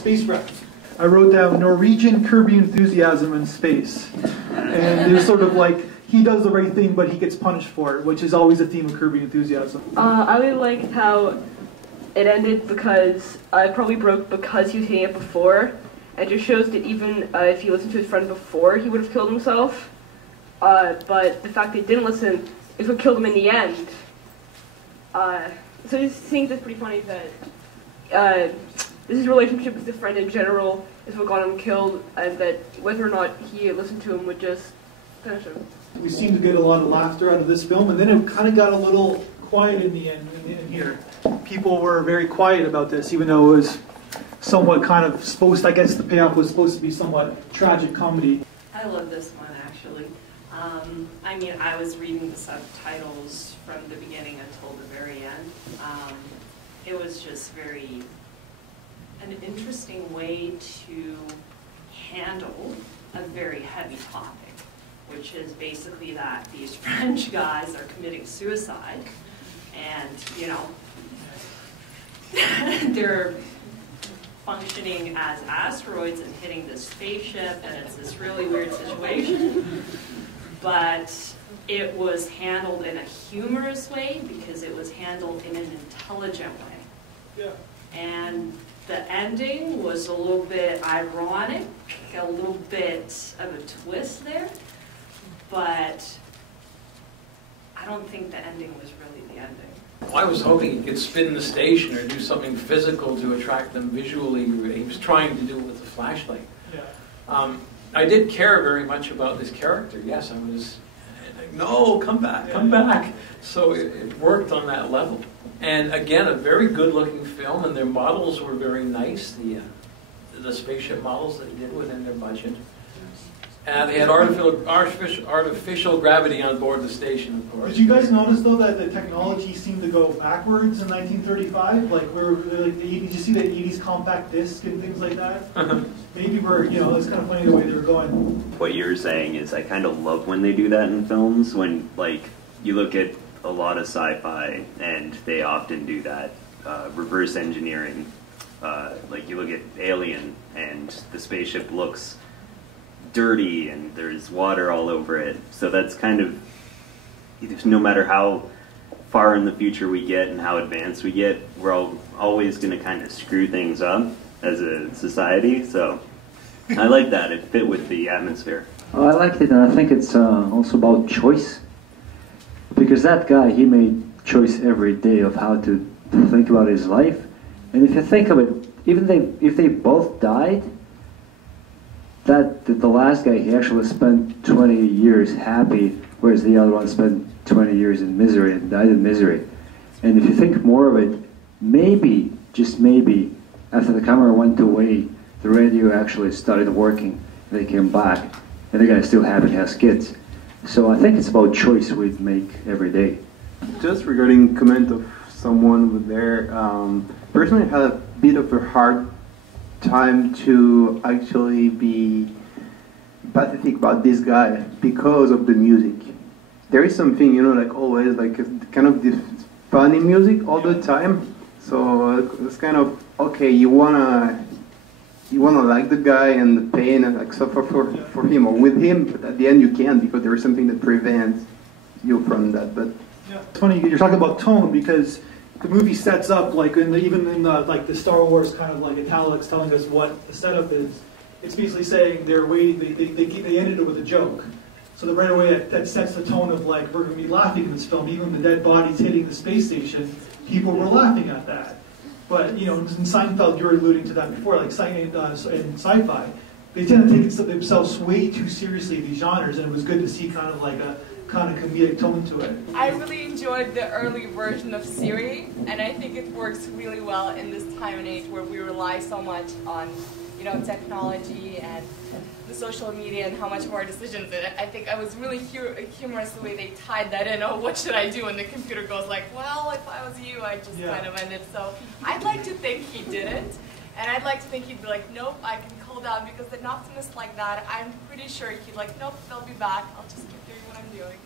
SPACEWRECKED. I wrote down Norwegian Kirby enthusiasm in space. And it's sort of like, he does the right thing, but he gets punished for it, which is always a theme of Kirby enthusiasm. I really liked how it ended because it probably broke because he was hitting it before. It just shows that even if he listened to his friend before, he would have killed himself. But the fact that he didn't listen is what killed him in the end. So I just think that's pretty funny that his relationship with the friend in general is what got him killed, and that whether or not he listened to him would just finish him. We seem to get a lot of laughter out of this film, and then it kind of got a little quiet in the end in here. People were very quiet about this, even though it was somewhat kind of supposed, I guess the payoff was supposed to be somewhat tragic comedy. I love this one, actually. I mean, I was reading the subtitles from the beginning until the very end. It was just an interesting way to handle a very heavy topic, which is basically that these French guys are committing suicide, and, you know, they're functioning as asteroids and hitting this spaceship, and it's this really weird situation. But it was handled in a humorous way because it was handled in an intelligent way. Yeah. And the ending was a little bit ironic, a little bit of a twist there, but I don't think the ending was really the ending. Well, I was hoping he could spin the station or do something physical to attract them visually. He was trying to do it with a flashlight. Yeah. I did care very much about this character. Yes, I was like, no, come back, come back. So it worked on that level. And again, a very good-looking film, and their models were very nice. The spaceship models that they did within their budget. And they had artificial gravity on board the station, of course. Did you guys notice, though, that the technology seemed to go backwards in 1935? Like, did you see the 80s compact disc and things like that? Maybe it's kind of funny the way they were going. What you're saying is I kind of love when they do that in films, when, like, you look at a lot of sci-fi, and they often do that, reverse engineering. Like, you look at Alien, and the spaceship looks dirty and there's water all over it. So that's kind of, no matter how far in the future we get and how advanced we get, we're always going to kind of screw things up as a society. So I like that. It fit with the atmosphere. Oh, I liked it, and I think it's also about choice. Because that guy, he made choice every day of how to think about his life. And if you think of it, even if they both died, the last guy, he actually spent 20 years happy, whereas the other one spent 20 years in misery and died in misery. And if you think more of it, maybe, just maybe, after the camera went away, the radio actually started working, and they came back, and the guy's still happy and has kids. So I think it's about choice we make every day. Just regarding comment of someone with there, personally I had a bit of a hard time to actually be pathetic about this guy because of the music. There is something, like always, like kind of this funny music all the time. So it's kind of, okay, you wanna like the guy and the pain and like suffer for him or with him, but at the end you can't because there is something that prevents you from that. But yeah, it's funny you're talking about tone because the movie sets up, like even in the Star Wars kind of like italics telling us what the setup is. It's basically saying they ended it with a joke. So that right away that sets the tone of like we're going to be laughing in this film. Even the dead bodies hitting the space station, people were laughing at that. But in Seinfeld, you were alluding to that before, like in sci-fi, they tend to take themselves way too seriously, these genres, and it was good to see kind of like a kind of comedic tone to it. I really enjoyed the early version of Siri, and I think it works really well in this time and age where we rely so much on, technology and the social media and how much of our decisions. And I think I was really humorous the way they tied that in. Oh, what should I do? And the computer goes like, well, if I was you, I'd just kind of end it. So I'd like to think he didn't. And I'd like to think he'd be like, nope, I can cool down, because an optimist like that, I'm pretty sure he'd like, nope, they'll be back. I'll just keep doing what I'm doing.